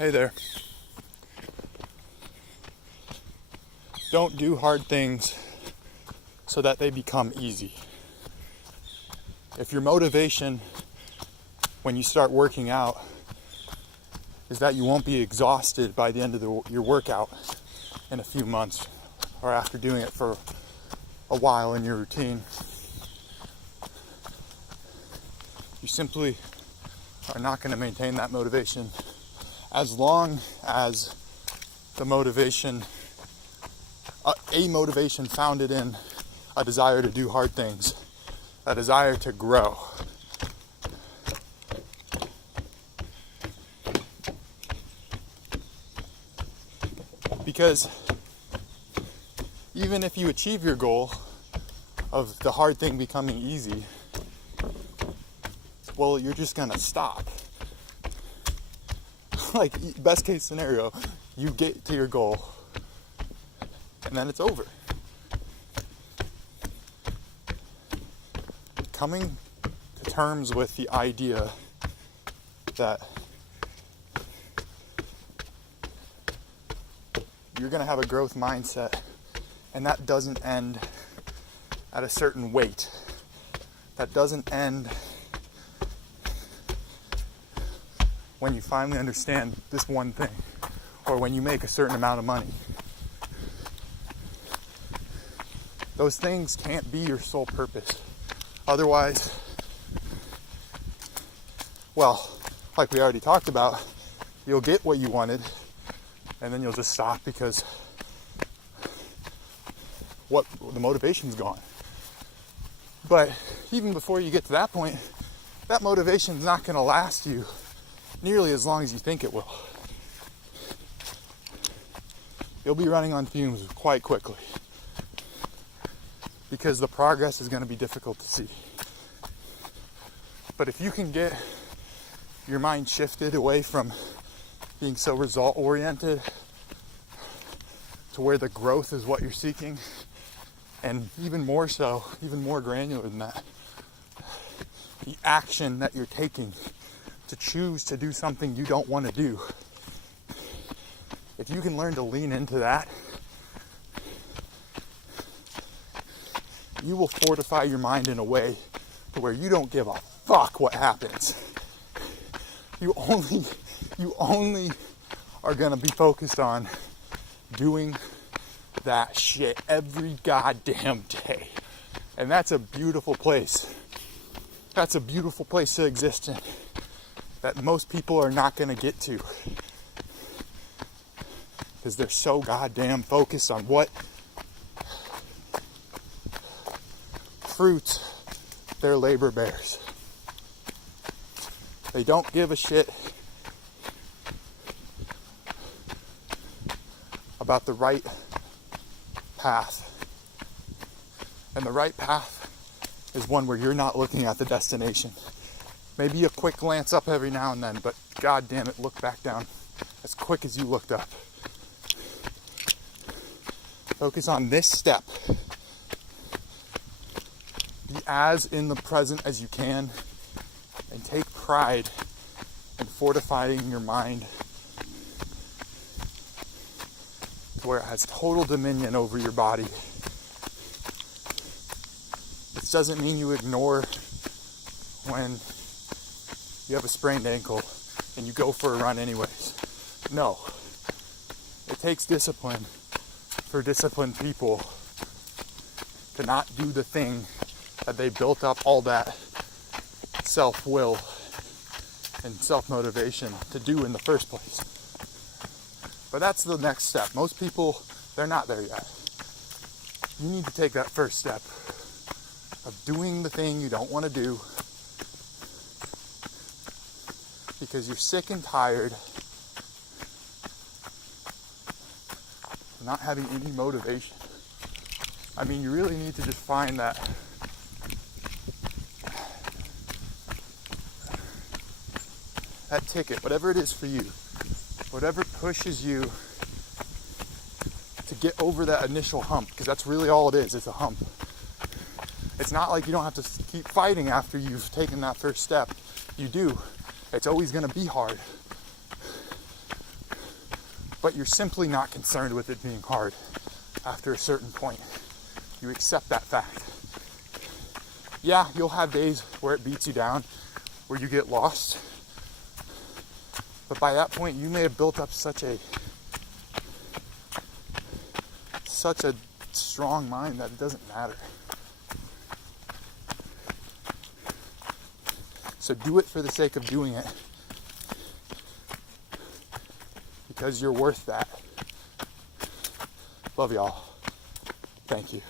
Hey there. Don't do hard things so that they become easy. If your motivation when you start working out is that you won't be exhausted by the end of your workout in a few months or after doing it for a while in your routine, you simply are not going to maintain that motivation as long as the motivation, a motivation founded in a desire to do hard things, a desire to grow. Because even if you achieve your goal of the hard thing becoming easy, well, you're just gonna stop. Like, best case scenario, you get to your goal and then it's over. Coming to terms with the idea that you're gonna have a growth mindset, and that doesn't end at a certain weight. That doesn't end when you finally understand this one thing, or when you make a certain amount of money. Those things can't be your sole purpose. Otherwise, well, like we already talked about, you'll get what you wanted, and then you'll just stop because the motivation's gone. But even before you get to that point, that motivation's not going to last you nearly as long as you think it will. You'll be running on fumes quite quickly because the progress is going to be difficult to see. But if you can get your mind shifted away from being so result oriented to where the growth is what you're seeking, and even more so, even more granular than that, the action that you're taking to choose to do something you don't want to do. If you can learn to lean into that, you will fortify your mind in a way to where you don't give a fuck what happens. You only are gonna be focused on doing that shit every goddamn day. And that's a beautiful place. That's a beautiful place to exist in, that most people are not gonna get to. Because they're so goddamn focused on what fruits their labor bears. They don't give a shit about the right path. And the right path is one where you're not looking at the destination. Maybe a quick glance up every now and then, but god damn it, look back down as quick as you looked up. Focus on this step. Be as in the present as you can, and take pride in fortifying your mind to where it has total dominion over your body. This doesn't mean you ignore when you have a sprained ankle and you go for a run anyways. No. It takes discipline for disciplined people to not do the thing that they built up all that self-will and self-motivation to do in the first place. But that's the next step. Most people, they're not there yet. You need to take that first step of doing the thing you don't want to do because you're sick and tired of not having any motivation. I mean, you really need to just find that ticket, whatever it is for you, whatever pushes you to get over that initial hump, because that's really all it is. It's a hump. It's not like you don't have to keep fighting after you've taken that first step. You do. It's always going to be hard. but you're simply not concerned with it being hard after a certain point. You accept that fact. Yeah, you'll have days where it beats you down, where you get lost, but by that point you may have built up such a strong mind that it doesn't matter. So do it for the sake of doing it, because you're worth that. Love y'all. Thank you.